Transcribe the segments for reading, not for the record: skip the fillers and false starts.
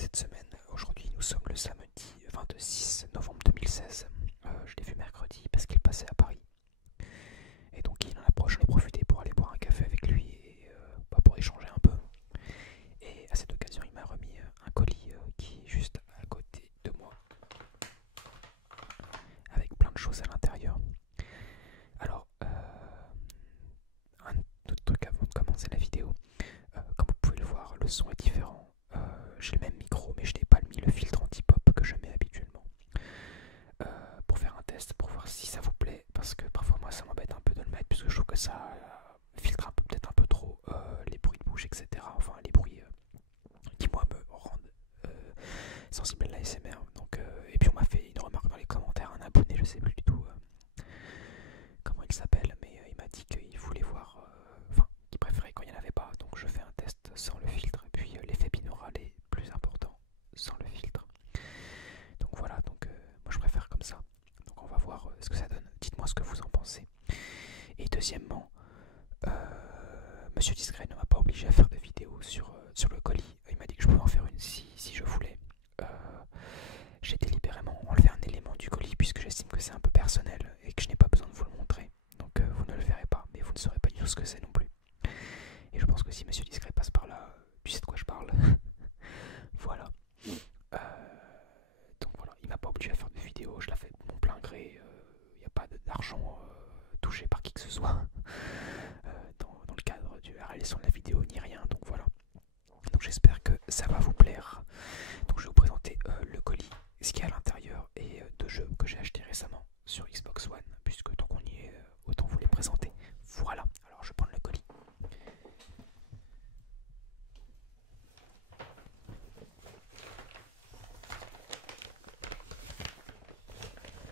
cette semaine. Aujourd'hui, nous sommes le samedi 26 novembre 2016. Je l'ai vu mercredi parce qu'il passait à Paris. Et donc, il en a j'en ai profité pour aller boire un café avec lui et pour échanger un peu. Et à cette occasion, il m'a remis un colis qui est juste à côté de moi, avec plein de choses à l'intérieur. Alors, un autre truc avant de commencer la vidéo. Comme vous pouvez le voir, le son est différent. J'ai le même micro, mais je n'ai pas mis le filtre anti-pop que je mets habituellement. Pour faire un test, pour voir si ça vous plaît, parce que parfois moi ça m'embête un peu de le mettre, puisque je trouve que ça filtre un peu, peut-être un peu trop les bruits de bouche, etc. Enfin, les bruits qui moi me rendent sensible à l'ASMR. Donc, et puis on m'a fait une remarque dans les commentaires, un abonné, je sais plus du tout comment il s'appelle, mais il m'a dit qu'il voulait voir, enfin, qu'il préférait quand il n'y en avait pas. Donc je fais un test sans le filtre, et puis l'effet binaural est plus important sans le filtre. Donc voilà, donc moi je préfère comme ça. Donc on va voir ce que ça donne. Dites-moi ce que vous en pensez. Et deuxièmement, Monsieur Discret ne m'a pas obligé à faire de vidéo sur le colis. Il m'a dit que je pouvais en faire une si je voulais. J'ai délibérément enlevé un élément du colis puisque j'estime que c'est un peu personnel et que je n'ai pas besoin de vous le montrer. Donc vous ne le verrez pas, mais vous ne saurez pas du tout ce que c'est non plus. Et je pense que si Monsieur Discret passe par là, tu sais de quoi je parle. Voilà. Donc voilà, il m'a pas obligé à faire de vidéo, je l'ai fait de mon plein gré. Il n'y a pas d'argent touché par qui que ce soit dans le cadre de la réalisation de la vidéo ni rien. Donc voilà. Donc j'espère que ça va vous plaire. Donc je vais vous présenter le colis, ce qu'il y a à l'intérieur et deux jeux que j'ai achetés récemment sur Xbox One, puisque tant qu'on y est, autant vous les présenter. Voilà, alors je vais prendre le colis.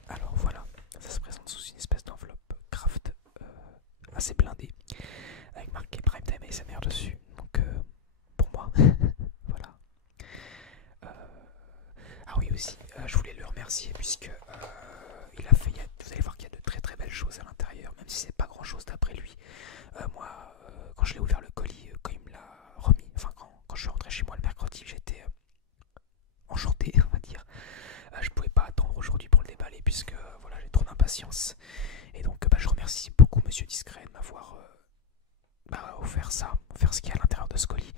Alors voilà, ça se présente sous une espèce d'enveloppe craft assez blindée, avec marqué Prime Time ASMR dessus, donc pour moi, voilà. Ah oui aussi, je voulais le remercier puisque il a fait, vous allez voir qu'il y a de très très belles choses à l'intérieur, même si c'est pas grand chose d'après lui. Moi, quand je l'ai ouvert le colis, quand il me l'a remis, enfin quand je suis rentré chez moi le mercredi, j'étais enchanté, on va dire. Je pouvais pas attendre aujourd'hui pour le déballer puisque voilà, j'ai trop d'impatience. Et donc je remercie beaucoup Monsieur Discret de m'avoir offert ça, offert ce qu'il y a à l'intérieur de ce colis.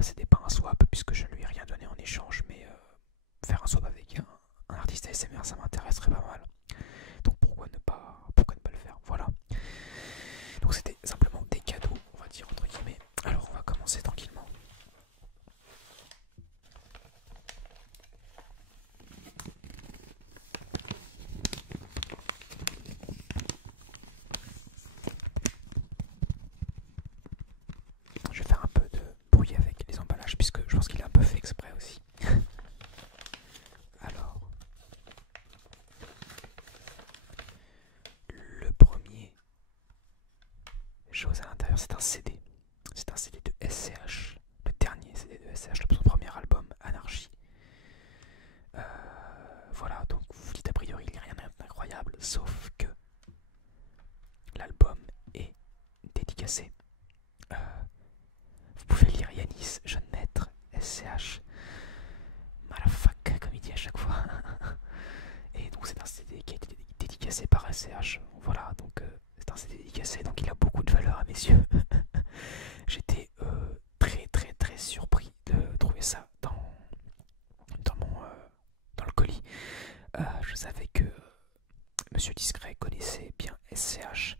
C'était pas un swap puisque je ne lui ai rien donné en échange, mais faire un swap avec un artiste ASMR ça m'intéresserait pas mal. Donc pourquoi ne pas le faire. Voilà. Donc c'était simplement des cadeaux, on va dire entre guillemets. Alors on va commencer tranquillement. Je vais faire un peu de bruit avec les emballages puisque je pense qu'il est un peu fait exprès aussi. Alors, le premier chose à l'intérieur, c'est un CD. C'est un CD de SCH, le dernier CD de SCH, son premier album, Anarchie. Voilà, donc vous vous dites a priori il n'y a rien d'incroyable, sauf que l'album est dédicacé. Vous pouvez lire Yanis, jeune maître, SCH, Malafak, comme il dit à chaque fois. Et donc c'est un CD qui a été dédicacé par SCH. Voilà, donc c'est un CD dédicacé, donc il a beaucoup de valeur à mes yeux. J'étais très très très surpris de trouver ça dans le colis. Je savais que Monsieur Discret connaissait bien SCH.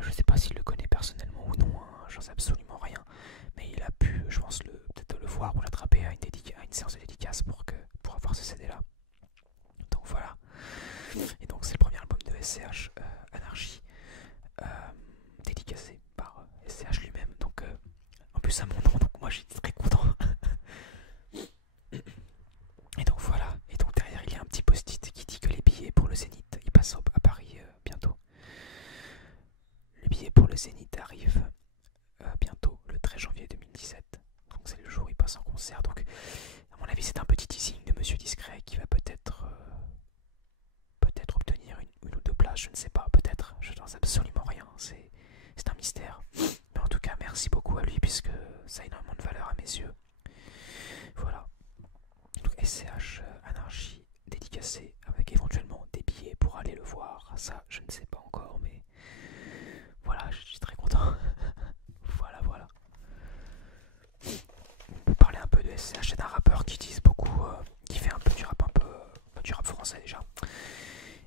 Je sais pas s'il le connaît personnellement ou non, hein, j'en sais absolument rien. Mais il a pu, je pense, peut-être le voir ou l'attraper à une séance de dédicace pour avoir ce CD là. Donc voilà. Et donc c'est le premier album de SCH, Anarchie, dédicacé par SCH lui-même. Donc en plus à mon nom, donc moi j'étais très content. Et donc voilà. Et donc derrière il y a un petit post-it qui dit que les billets pour le Zénith, ils passent à Paris bientôt. Le billet pour le Zénith arrive bientôt, le 13 janvier 2017. Donc c'est le jour où il passe en concert. Donc à mon avis c'est un petit teasing de Monsieur Discret qui va peut-être obtenir une ou deux places, je ne sais pas, peut-être, je n'en sais absolument rien, c'est un mystère. Mais en tout cas merci beaucoup à lui puisque ça a énormément de valeur à mes yeux. Voilà. SCH Anarchie dédicacé avec éventuellement des billets pour aller le voir. Ça, je ne sais pas encore, mais voilà, je suis très content. Voilà. Pour parler un peu de SCH, c'est un rappeur qui utilise beaucoup, qui fait un peu du rap, du rap français déjà,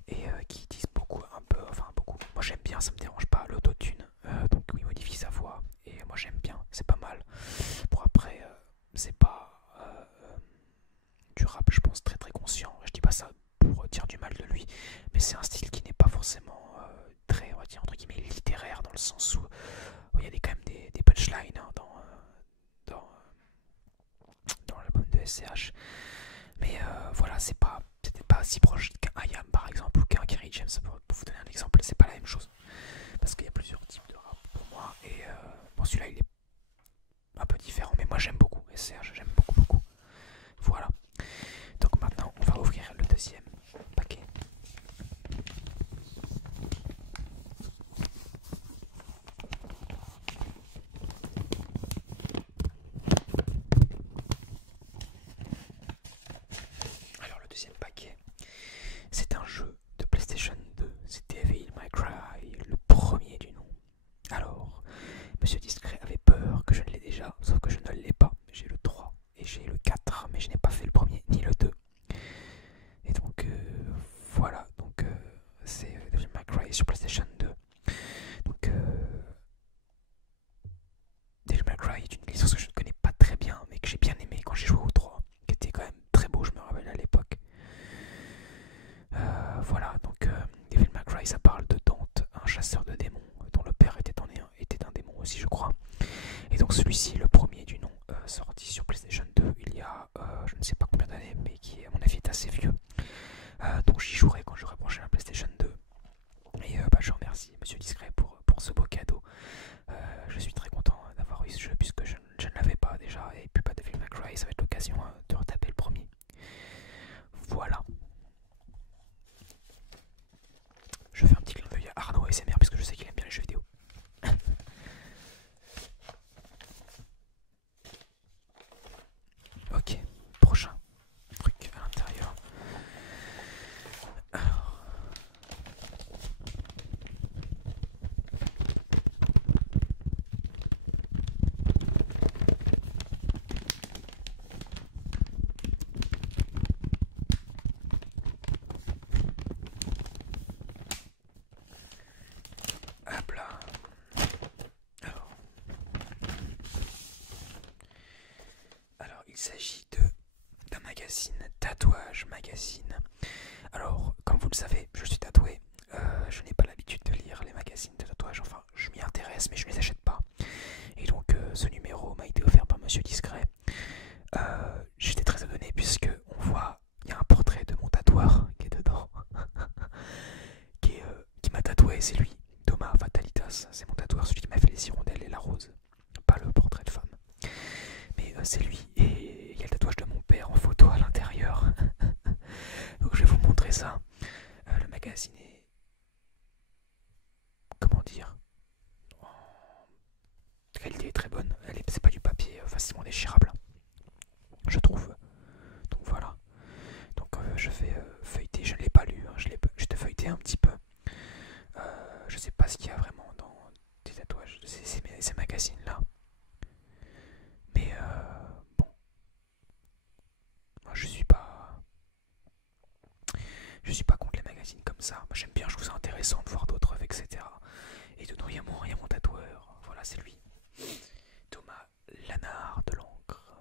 et qui utilise beaucoup, enfin beaucoup. Moi j'aime bien, ça me dérange pas l'autotune, donc il modifie sa voix, et moi j'aime bien, c'est pas mal. Pour après, c'est pas du rap, je pense, très très conscient. Je dis pas ça pour dire du mal de lui, mais c'est un style qui n'est pas forcément très, on va dire, entre guillemets, littéraire, dans le sens où il y a quand même des punchlines hein, dans, dans l'album de SCH. Mais voilà, c'était pas si proche qu'un IAM par exemple ou qu'un Kerry James. Pour vous donner un exemple, c'est pas la même chose. Parce qu'il y a plusieurs types de rap pour moi. Et bon, celui-là il est un peu différent, mais moi j'aime beaucoup SCH, j'aime beaucoup. Voilà. Donc maintenant, on va ouvrir le deuxième paquet. Alors le deuxième paquet, c'est un jeu de PlayStation 2. C'est Devil May Cry, le premier du nom. Alors, Monsieur Discret avait peur que je ne l'ai déjà, sauf que je ne l'ai pas. J'ai le 3 et j'ai le 4, mais je n'ai pas fait le premier ni le 2. Et donc voilà, donc c'est Devil May Cry sur PlayStation 2. Donc Devil May Cry est une licence que je ne connais pas très bien, mais que j'ai bien aimé quand j'ai joué au 3, qui était quand même très beau, je me rappelle à l'époque. Voilà, donc Devil May Cry, ça parle de Dante, un chasseur de démons, dont le père était un démon aussi, je crois. Et donc celui-ci, le premier du nom, sorti sur PlayStation 2 il y a je ne sais pas combien d'années, mais qui à mon avis est assez vieux. Donc j'y jouerai quand j'aurai branché la PlayStation 2. Et je remercie Monsieur Discret pour ce beau cadeau. Je suis très content d'avoir eu ce jeu puisque je ne l'avais pas déjà. Et puis Devil May Cry, ça va être l'occasion de retaper le premier. Voilà. Je fais un petit clin d'œil à Arnaud ASMR puisque je sais qu'il aime bien les jeux vidéo. Ok, prochain truc à l'intérieur. Alors. Hop là. Alors il s'agit d'un magazine, Tatouage Magazine. Alors, comme vous le savez, je suis tatoué. Je n'ai pas l'habitude de lire les magazines de tatouage. Enfin, je m'y intéresse, mais je ne les achète pas. Et donc, ce numéro m'a été offert par Monsieur Discret. J'étais très étonné puisque on voit, il y a un portrait de mon tatoueur qui est dedans, qui m'a tatoué. C'est lui, Thomas Fatalitas. C'est mon tatoueur, celui qui m'a fait les hirondelles et la rose, pas le portrait de femme. Mais c'est lui, et il y a le tatouage de mon père en photo à l'intérieur. Donc je vais vous montrer ça. Le magazine est... Comment dire, la qualité est très bonne. C'est pas du papier facilement déchirable, je trouve. Donc voilà. Donc je vais feuilleter. Je ne l'ai pas lu. Hein. Je t'ai feuilleté un petit peu. Je sais pas ce qu'il y a vraiment dans des tatouages de ces magazines-là. Mais bon. Moi, je suis pas contre les magazines comme ça. Moi, j'aime bien, je trouve ça intéressant de voir d'autres, etc. Et de il y a mon tatoueur. Voilà, c'est lui. Thomas Lanard de l'encre.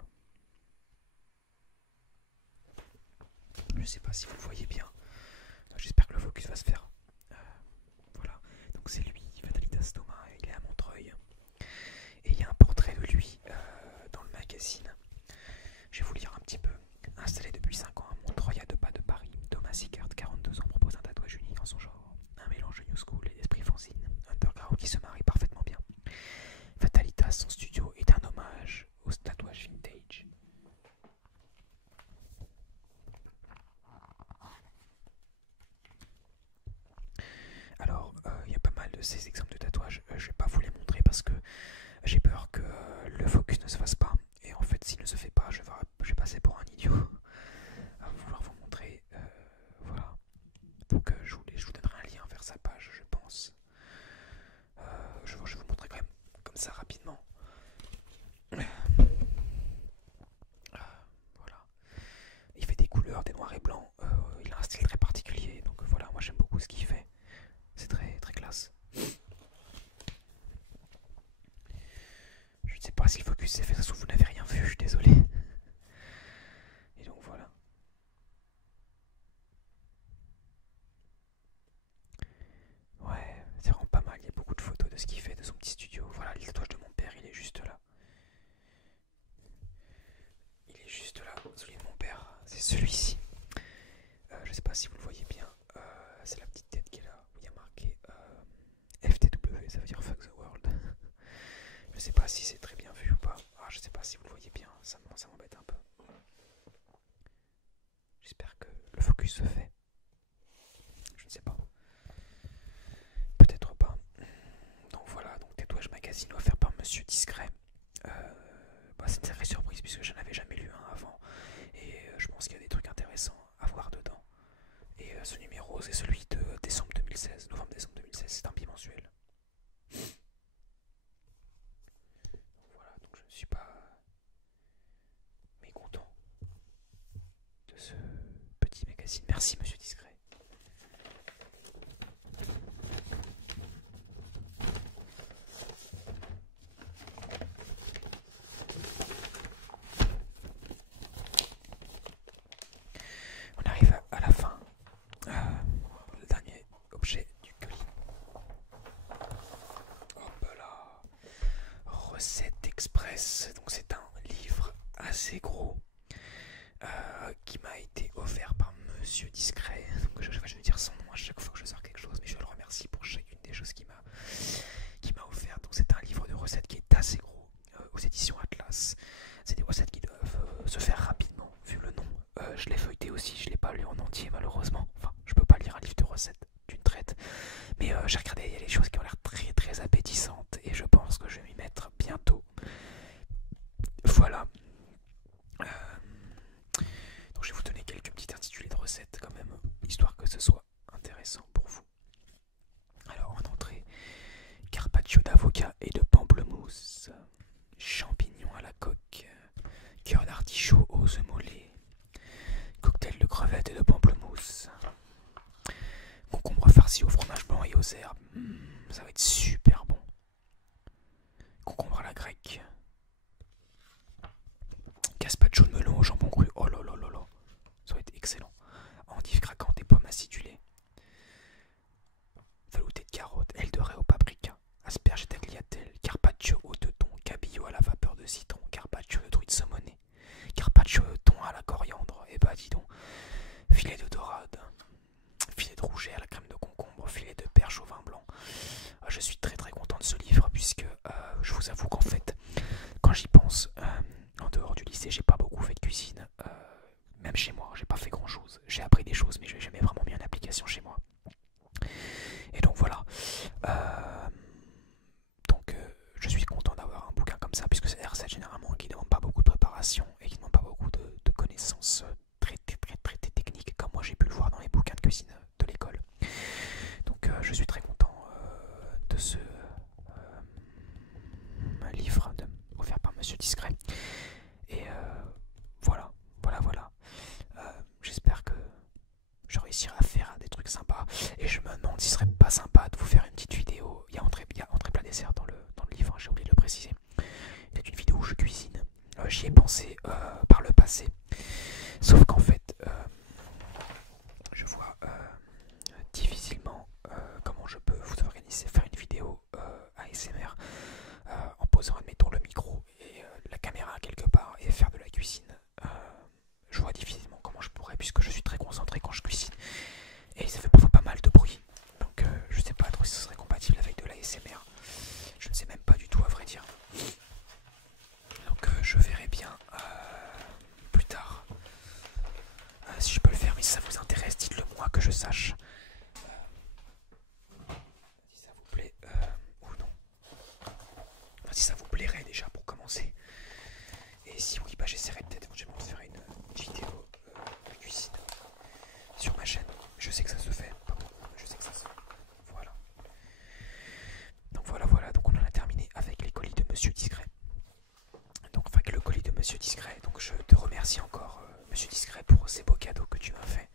Je sais pas si vous le voyez bien. J'espère que le focus va se faire. Voilà. Donc c'est lui, Fatalitas Thomas. Il est à Montreuil. Et il y a un portrait de lui dans le magazine. Je vais vous lire un petit peu. Installé depuis 5 ans à Montreuil à 2 pas de Paris, Thomas Sickert, 42 ans, propose un tatouage unique en son genre. Un mélange de new school et d'esprit fanzine, underground qui se marie parfaitement bien. Fatalitas, son studio, est un hommage au tatouage vintage. Alors, il y a pas mal de ces exemples de tatouages. Je vais pas vous les montrer parce que j'ai peur que le focus ne se fasse pas. Et en fait, s'il ne se fait pas, je vais passer pour un idiot. c'est celui-ci. Je sais pas si vous le voyez bien. C'est la petite tête qui est là, où il y a marqué FTW, ça veut dire Fuck the World. Je sais pas si c'est très bien vu ou pas. Je sais pas si vous le voyez bien, ça m'embête un peu. J'espère que le focus se fait. Je ne sais pas. Peut-être pas. Donc voilà, donc Tatouage Magazine offert par Monsieur Discret. C'est une très surprise puisque je n'avais jamais lu un avant. Et je pense qu'il y a des trucs intéressants à voir dedans. Et ce numéro, c'est celui de décembre 2016, novembre-décembre 2016, c'est un bimensuel. Voilà, donc je ne suis pas mécontent de ce petit magazine. Merci Monsieur Discret. On arrive à la fin. Le dernier objet du colis. Hop là. Recette express. Donc c'est un livre assez gros qui m'a été offert par Monsieur Discret. Donc je vais dire son nom à chaque fois que je sors quelque chose, mais je le remercie pour chacune des choses qu'il m'a offert. Donc c'est un livre de recettes qui est assez gros aux éditions Atlas. C'est des recettes qui doivent se faire rapidement vu le nom. Je l'ai feuilleté aussi, je l'ai pas lu en entier malheureusement. Enfin, je peux pas lire un livre de recettes d'une traite. Mais j'ai regardé, il y a des choses qui ont l'air très très appétissantes et je pense que je vais m'y mettre bientôt. Voilà. Donc je vais vous donner quelques petits intitulés de recettes quand même, histoire que ce soit intéressant pour vous. Alors en entrée, carpaccio d'avocat et de pamplemousse, champignons à la coque, cœur d'artichaut aux œufs mollets, cocktail de crevettes et de pamplemousse, concombre farci au fromage blanc et aux herbes. Ça va être super bon. Concombre à la grecque. Gazpacho de melon au jambon cru. Oh là là là là. Ça va être excellent. Endives craquantes et pommes acidulées. Velouté de carottes, aile de raie au paprika. Asperges et tagliatelle. Carpaccio au thon. Cabillaud à la vapeur de citron. Carpaccio de truite saumonée. Carpaccio de thon à la coriandre. Et bah dis donc. Filet de dorade. Filet de rouget à la crème de concombre. Filet de perche au vin blanc. Je suis très très content de ce livre puisque je vous avoue qu'en fait, quand j'y pense, en dehors du lycée, j'ai pas beaucoup fait de cuisine. Même chez moi, j'ai pas fait grand chose. J'ai appris des choses, mais j'ai jamais vraiment mis en application chez moi. Et donc voilà. Je suis content d'avoir un bouquin comme ça, puisque c'est des recettes généralement qui ne demandent pas beaucoup de préparation et qui ne demandent pas beaucoup de connaissances très techniques, comme moi j'ai pu le voir dans les bouquins de cuisine de l'école. Donc je suis très content de ce livre offert par Monsieur Discret. Et voilà. J'espère que je réussirai à faire des trucs sympas. Et je me demande si ce serait pas sympa de vous faire une petite vidéo. Il y a entrée plat dessert dans le livre, j'ai oublié de le préciser. C'est une vidéo où je cuisine. J'y ai pensé par le passé. Sauf qu'en fait, je vois difficilement comment je peux vous organiser, faire une vidéo ASMR en posant, admettons, le micro et la caméra quelque part et faire de la cuisine. Je vois difficilement comment je pourrais, puisque je suis très concentré quand je cuisine et ça fait parfois pas mal de bruit. Donc je sais pas trop si ce serait compatible avec de l'ASMR. Je ne sais même pas du tout à vrai dire. Donc je verrai bien plus tard si je peux le faire, mais si ça vous intéresse, dites-le moi que je sache. Si ça vous plaît ou non. Enfin, si ça vous plairait déjà pour commencer. Et si oui, bah j'essaierai peut-être éventuellement de faire une vidéo de cuisine sur ma chaîne. Je sais que ça se fait, pas beaucoup, mais je sais que ça se fait. Voilà. Donc voilà, donc on en a terminé avec les colis de Monsieur Discret. Donc avec le colis de Monsieur Discret. Donc je te remercie encore Monsieur Discret pour ces beaux cadeaux que tu m'as fait.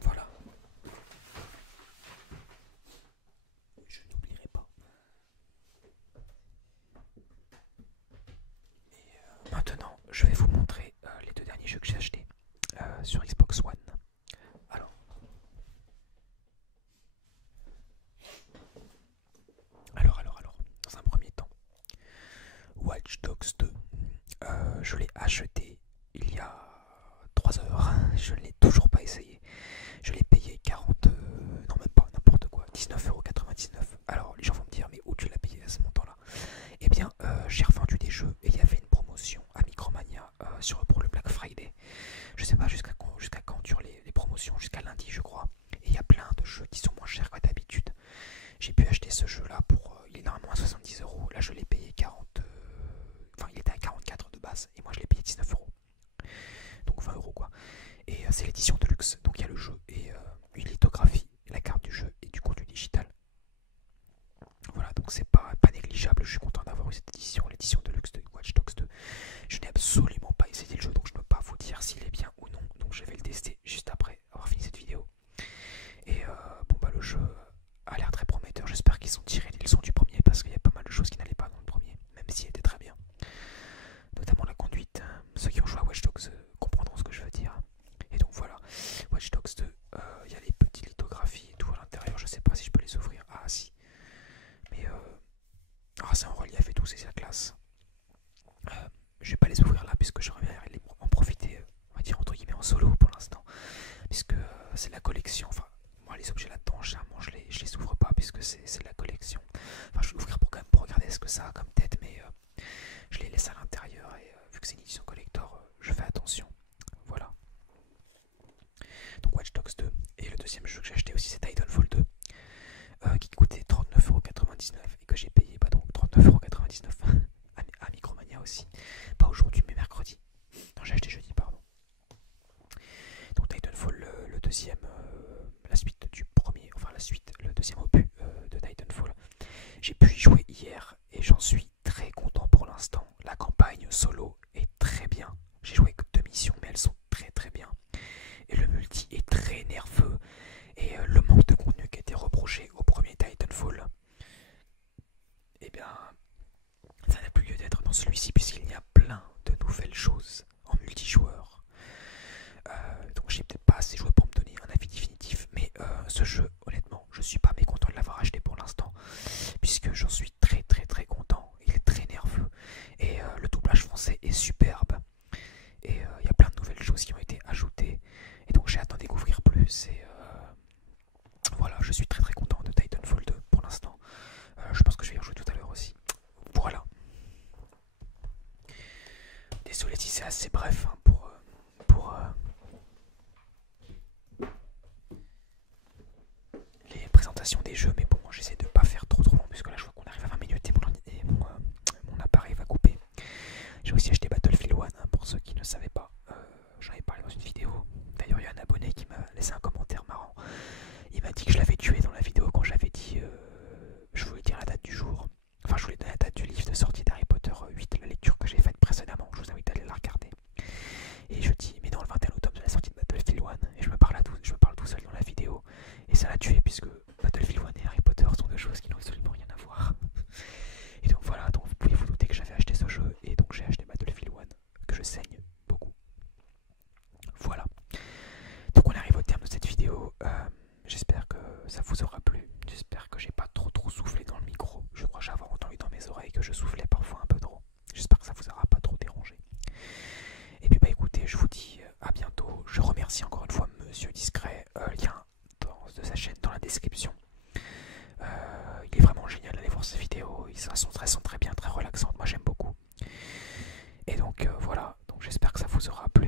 Voilà. Je n'oublierai pas. Et maintenant, je vais vous montrer les deux derniers jeux que j'ai achetés sur Xbox One. Alors, dans un premier temps, Watch Dogs 2, je l'ai acheté il y a je ne l'ai toujours pas essayé. Je l'ai payé 40, non même pas, n'importe quoi, 19,99 €. Alors les gens vont me dire, mais où tu l'as payé à ce montant-là? Eh bien, j'ai revendu des jeux et il y avait une promotion à Micromania pour le Black Friday. Je sais pas jusqu'à quand durent les promotions, jusqu'à lundi je crois. Et il y a plein de jeux qui sont moins chers que d'habitude. J'ai pu acheter ce jeu là pour, il est normalement à 70 €. Là je l'ai payé 40, enfin il était à 44 de base et moi je l'ai payé 19 €. Donc 20 € quoi. Et c'est l'édition de luxe. Donc il y a le jeu et une lithographie, la carte du jeu et du contenu digital. Voilà, donc c'est pas négligeable. Je suis content d'avoir eu cette édition, l'édition de luxe de Watch Dogs 2. Je n'ai absolument pas essayé le jeu, donc je ne peux pas vous dire s'il est bien ou non. Donc je vais le tester juste après avoir fini cette vidéo. Et bon bah le jeu a l'air très prometteur. J'espère qu'ils ont tiré les leçons du premier parce qu'il y a pas mal de choses qui n'allaient pas dans le premier, même s'il était très bien. Notamment la conduite. Ceux qui ont joué à Watch Dogs comprendront ce que je veux dire. Et donc voilà, Watch Dogs 2, il y a les petites lithographies et tout à l'intérieur. Je sais pas si je peux les ouvrir. Ah si. Mais c'est en relief et tout, c'est la classe. Je vais pas les ouvrir là puisque j'aimerais bien en profiter, on va dire entre guillemets en solo pour l'instant, puisque c'est la collection. Enfin, moi les objets là-dedans, généralement je les ouvre pas puisque c'est la collection. Enfin, je vais l'ouvrir quand même pour regarder ce que ça a comme tête, mais je les laisse à l'intérieur et vu que c'est une édition collector, je fais attention. Voilà. Donc Watch Dogs 2 et le deuxième jeu que j'ai acheté aussi c'est Titanfall 2. Qui coûtait 39,99 € et que j'ai payé donc 39,99 € à Micromania aussi. Pas aujourd'hui mais mercredi. Non, j'ai acheté jeudi, pardon. Donc Titanfall, le deuxième, la suite du premier, enfin la suite, le deuxième opus de Titanfall. J'ai pu y jouer hier et j'en suis très content pour l'instant. La campagne solo est très bien. J'ai joué que 2 missions mais elles sont très très bien. Et le multi est très nerveux. Et le manque de contenu qui a été reproché au premier Titanfall, eh bien, ça n'a plus lieu d'être dans celui-ci puisqu'il y a plein de nouvelles choses en multijoueur. Donc j'ai peut-être pas assez joué pour me donner un avis définitif, mais ce jeu, honnêtement, je suis pas mécontent de l'avoir acheté pour l'instant, puisque j'en suis très très très content. Il est très nerveux et le doublage français est superbe. Et il y a plein de nouvelles choses qui ont été ajoutées, et donc j'ai hâte d'en découvrir plus. Et voilà, je suis très très content de Titanfall 2 pour l'instant. Je pense que je vais y rejouer tout à l'heure aussi. Voilà. Désolé si c'est assez bref hein, pour les présentations des jeux, mais bon, j'essaie de pas faire trop long puisque là je vois qu'on arrive à 20 minutes et mon appareil va couper. J'ai aussi acheté Battlefield 1 hein, pour ceux qui ne savaient pas. J'en ai parlé dans une vidéo. D'ailleurs, il y a un abonné qui m'a laissé un commentaire marrant. Il m'a dit que je l'avais tué dans la vidéo quand j'avais dit je voulais dire la date du jour. Enfin, je voulais donner la date du livre de sortie d'Harry Potter 8, la lecture que j'ai faite précédemment. Je vous invite à aller la regarder. Et je dis, mais dans le 21 octobre de la sortie de Battlefield 1, et je me parle tout seul dans la vidéo. Et ça l'a tué puisque Battlefield 1 et Harry Potter sont deux choses qui n'ont absolument rien à voir. Et donc voilà, donc vous pouvez vous douter que j'avais acheté ce jeu. Et donc j'ai acheté Battlefield 1, que je saigne beaucoup. Voilà. Donc on arrive au terme de cette vidéo. J'espère que ça vous aura plu. J'espère que j'ai pas trop soufflé dans le micro. Je crois que j'ai entendu dans mes oreilles que je soufflais parfois un peu trop. J'espère que ça vous aura pas trop dérangé. Et puis bah écoutez, je vous dis à bientôt. Je remercie encore une fois Monsieur Discret. Lien de sa chaîne dans la description. Il est vraiment génial d'aller voir ses vidéos. Ils sont très bien, très relaxantes. Moi j'aime beaucoup. Et donc voilà. Donc j'espère que ça vous aura plu.